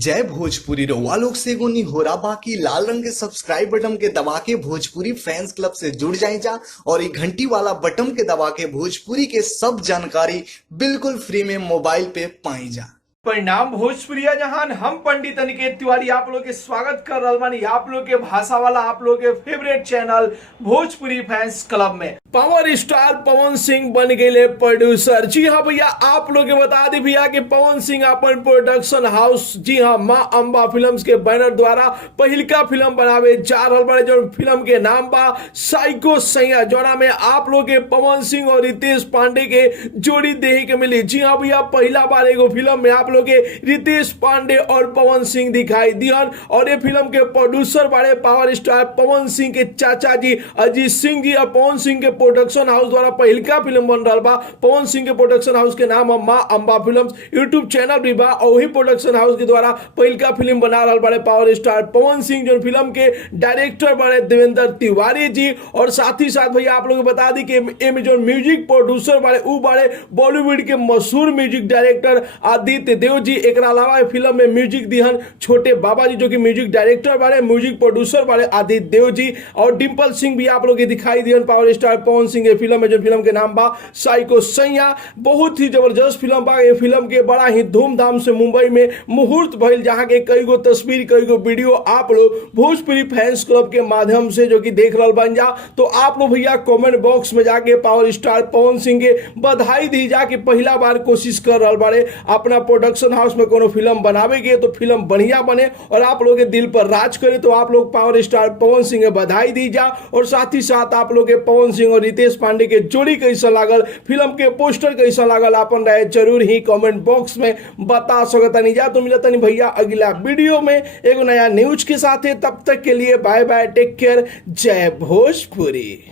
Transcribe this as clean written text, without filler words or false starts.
जय भोजपुरी रउआ लोग से एगो निहोरा बाकी लाल रंग के सब्सक्राइब बटन के दबा के भोजपुरी फैंस क्लब से जुड़ जाए जा और ये घंटी वाला बटन के दबा के भोजपुरी के सब जानकारी बिल्कुल फ्री में मोबाइल पे पाई जा। परिणाम भोजपुरिया जहान हम पंडित अनिकेत तिवारी आप लोग के स्वागत कर रहा बानी आप लोग के भाषा वाला आप लोग के favourite channel Bhojpuri fans club में। पावर स्टार पवन सिंह बन गए प्रोड्यूसर। जी हाँ भैया, आप लोग के बता दी भैया कि पवन सिंह अपन प्रोडक्शन हाउस जी हाँ माँ अंबा फिल्म्स के बैनर द्वारा पहिलका फिल्म बनावे जा रहा बड़े, जो फिल्म के नाम बा साइको सैया, जोड़ा में आप लोग के पवन सिंह और रितेश पांडे के जोड़ी देखे के मिली। जी हाँ भैया, पहला बार एगो फिल्म में आप लोग के रितेश पांडे और पवन सिंह दिखाई दिहन और ये फिल्म के प्रोड्यूसर बड़े पावर स्टार पवन सिंह के चाचा जी अजीत सिंह जी और पवन सिंह के प्रोडक्शन हाउस द्वारा पहिलका फिल्म बन रहा बा। पवन सिंह के प्रोडक्शन हाउस के नाम है माँ अंबा फिल्म्स, यूट्यूब चैनल भी बा और वही प्रोडक्शन हाउस के द्वारा पहिलका फिल्म बना रहा बड़े पावर स्टार पवन सिंह, जो फिल्म के डायरेक्टर बड़े देवेंद्र तिवारी जी। और साथ ही साथ भैया आप लोग बता दी कि जो म्यूजिक प्रोड्यूसर बड़े वो बड़े बॉलीवुड के मशहूर म्यूजिक डायरेक्टर आदित्य देव जी। एक अलावा फिल्म में म्यूजिक दिहन छोटे बाबा जी, जो कि म्यूजिक डायरेक्टर बड़े, म्यूजिक प्रोड्यूसर बड़े आदित्य देव जी। और डिम्पल सिंह भी आप लोग के दिखाई दिहन पावर स्टार पवन सिंह के फिल्म में, जो फिल्म के नाम बा साइको सैया। बहुत ही जबरदस्त फिल्म बा। ये फिल्म के बड़ा ही धूमधाम से मुंबई में मुहूर्त भइल, जहां के कई गो तस्वीर कई गो वीडियो आप लोग भोजपुरी फैंस क्लब के माध्यम से जो कि देख रहा बन जा। तो आप लोग भैया कमेंट बॉक्स में जाके पावर स्टार पवन सिंह के बधाई दी जा कि पहला बार कोशिश कर रहा बड़े अपना प्रोडक्शन हाउस में कोनो फिल्म बनावे के, तो फिल्म बढ़िया बने और आप लोग के दिल पर राज करे। तो आप लोग पावर स्टार पवन सिंह के बधाई दी जा। और साथ ही साथ आप लोग के पवन सिंह और रितेश पांडे के जोड़ी कैसा लागल, फिल्म के पोस्टर कैसा लागल, अपन राय जरूर ही कमेंट बॉक्स में बता सकता जा। तो मिलता नहीं भैया अगला वीडियो में एक नया न्यूज के साथ है। तब तक के लिए बाय बाय, टेक केयर, जय भोजपुरी।